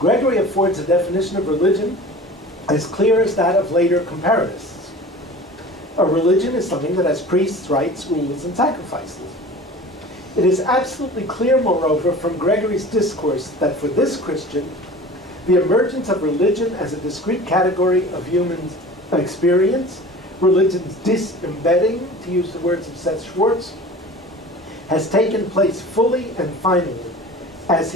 Gregory affords a definition of religion as clear as that of later comparatists. A religion is something that has priests, rites, rules, and sacrifices. It is absolutely clear, moreover, from Gregory's discourse that for this Christian, the emergence of religion as a discrete category of human experience, religion's disembedding, to use the words of Seth Schwartz, has taken place fully and finally, as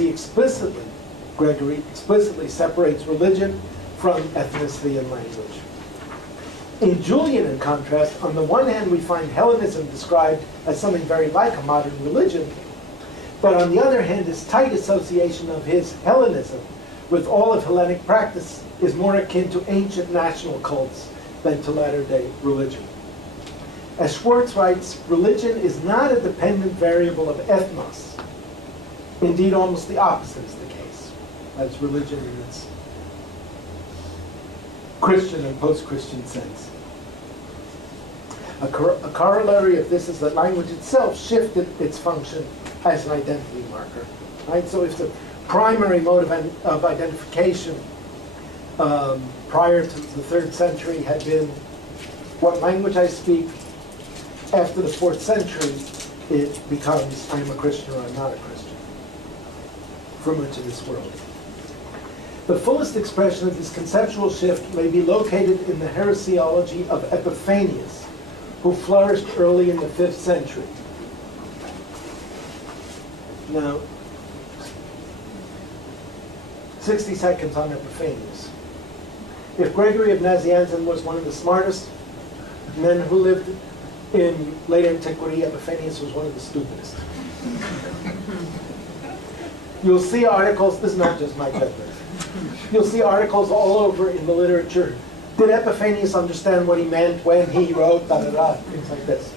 Gregory explicitly separates religion from ethnicity and language. In Julian, in contrast, on the one hand we find Hellenism described as something very like a modern religion, but on the other hand his tight association of his Hellenism with all of Hellenic practice is more akin to ancient national cults than to latter-day religion. As Schwartz writes, religion is not a dependent variable of ethnos. Indeed, almost the opposite is the case, as religion in its Christian and post-Christian sense. A corollary of this is that language itself shifted its function as an identity marker. Right? So if the primary mode of identification prior to the 3rd century had been what language I speak, after the 4th century it becomes I am a Christian or I'm not a Christian for much of this world. The fullest expression of this conceptual shift may be located in the heresiology of Epiphanius, who flourished early in the 5th century. Now, 60 seconds on Epiphanius. If Gregory of Nazianzen was one of the smartest men who lived in late antiquity, Epiphanius was one of the stupidest. You'll see articles, this is not just my judgment, you'll see articles all over in the literature. Did Epiphanius understand what he meant when he wrote, da-da-da, things like this.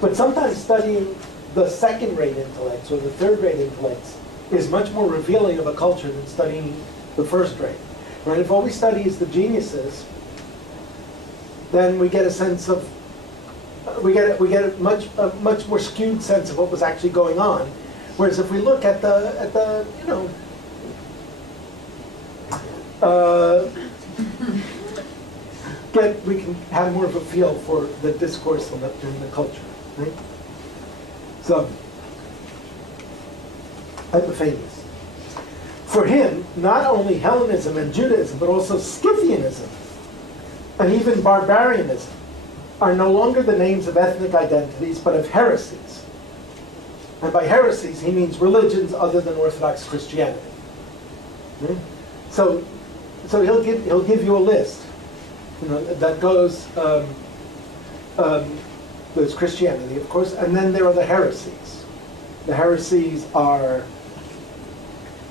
But sometimes studying the second-rate intellects or the third-rate intellects is much more revealing of a culture than studying the first-rate. Right? If all we study is the geniuses, then we get a sense of, we get a much more skewed sense of what was actually going on. Whereas if we look at the we can have more of a feel for the discourse in the culture, right? So, Epiphanius. For him, not only Hellenism and Judaism, but also Scythianism and even barbarianism are no longer the names of ethnic identities, but of heresies. And by heresies, he means religions other than Orthodox Christianity. Okay? So he'll give you a list, that goes. There's Christianity, of course, and then there are the heresies. The heresies are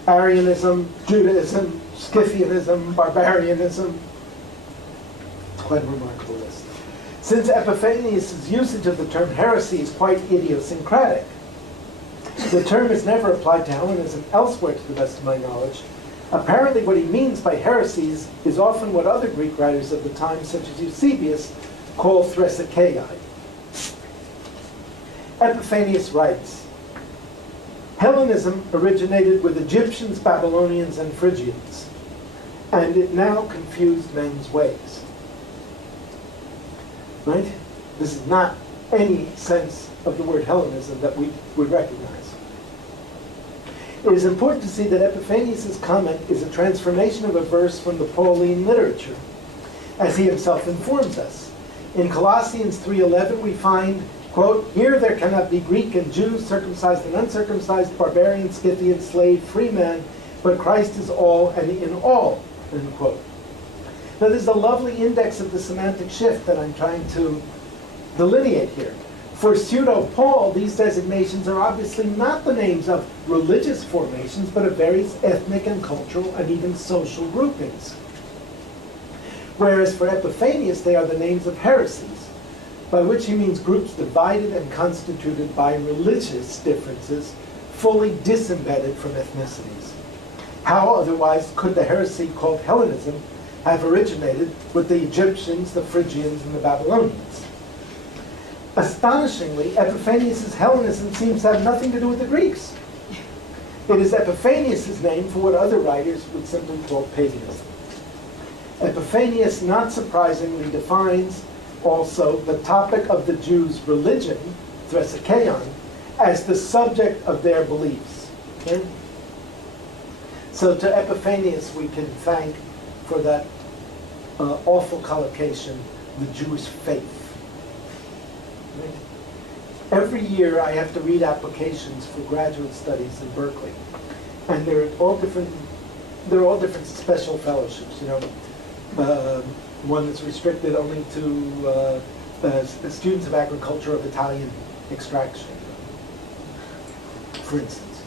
Arianism, Judaism, Scythianism, barbarianism. It's quite a remarkable list. Since Epiphanius' usage of the term heresy is quite idiosyncratic, the term is never applied to Hellenism elsewhere, to the best of my knowledge. Apparently what he means by heresies is often what other Greek writers of the time, such as Eusebius, call thresikeia. Epiphanius writes, Hellenism originated with Egyptians, Babylonians, and Phrygians, and it now confused men's ways. Right? This is not any sense of the word Hellenism that we would recognize. It is important to see that Epiphanius' comment is a transformation of a verse from the Pauline literature, as he himself informs us. In Colossians 3:11 we find, quote, here there cannot be Greek and Jew, circumcised and uncircumcised, barbarian, Scythian, slave, free man, but Christ is all and in all, end quote. Now there's a lovely index of the semantic shift that I'm trying to delineate here. For pseudo-Paul, these designations are obviously not the names of religious formations, but of various ethnic and cultural and even social groupings. Whereas for Epiphanius, they are the names of heresies, by which he means groups divided and constituted by religious differences, fully disembedded from ethnicities. How otherwise could the heresy called Hellenism have originated with the Egyptians, the Phrygians, and the Babylonians? Astonishingly, Epiphanius' Hellenism seems to have nothing to do with the Greeks. It is Epiphanius' name for what other writers would simply call paganism. Epiphanius, not surprisingly, defines also the topic of the Jews' religion, thresikeon, as the subject of their beliefs. Okay? So to Epiphanius we can thank for that awful collocation, the Jewish faith. Right? Every year I have to read applications for graduate studies in Berkeley, and they're all different special fellowships. You know, one that's restricted only to students of agriculture of Italian extraction, for instance.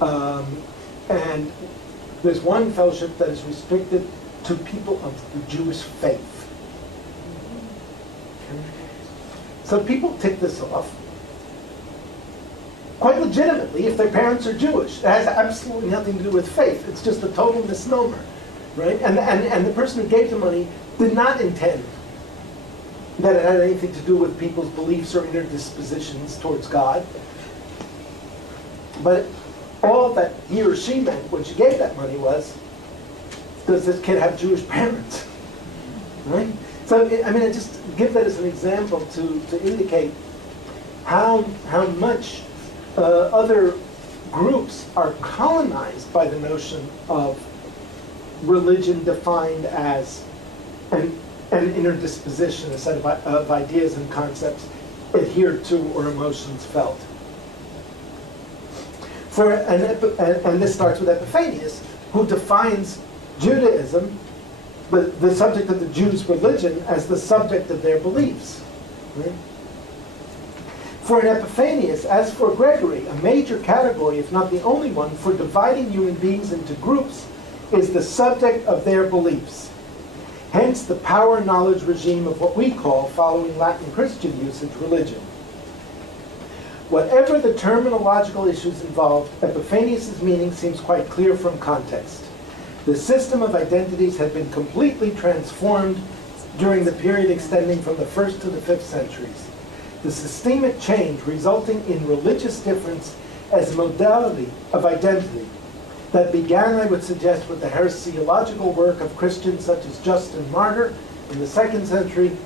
And there's one fellowship that is restricted to people of the Jewish faith. Okay. So people tick this off quite legitimately if their parents are Jewish. It has absolutely nothing to do with faith. It's just a total misnomer, right? And the person who gave the money did not intend that it had anything to do with people's beliefs or inner dispositions towards God. But all that he or she meant when she gave that money was, does this kid have Jewish parents? Right? So, I mean, I just give that as an example to indicate how much other groups are colonized by the notion of religion defined as an inner disposition, a set of ideas and concepts adhered to or emotions felt. And this starts with Epiphanius, who defines Judaism, the subject of the Jews' religion, as the subject of their beliefs. Right? For an Epiphanius, as for Gregory, a major category, if not the only one, for dividing human beings into groups is the subject of their beliefs. Hence the power-knowledge regime of what we call, following Latin Christian usage, religion. Whatever the terminological issues involved, Epiphanius' meaning seems quite clear from context. The system of identities had been completely transformed during the period extending from the 1st to the 5th centuries. The systemic change resulting in religious difference as a modality of identity that began, I would suggest, with the heresiological work of Christians such as Justin Martyr in the 2nd century,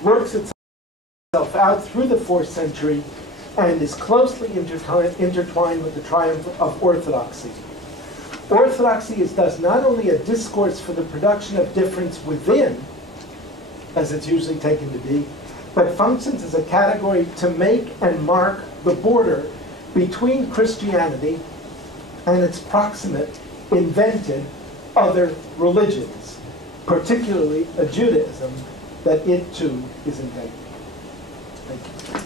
works itself out through the 4th century and is closely intertwined with the triumph of orthodoxy. Orthodoxy is thus not only a discourse for the production of difference within, as it's usually taken to be, but functions as a category to make and mark the border between Christianity and its proximate, invented other religions, particularly a Judaism that it too is invented. Thank you.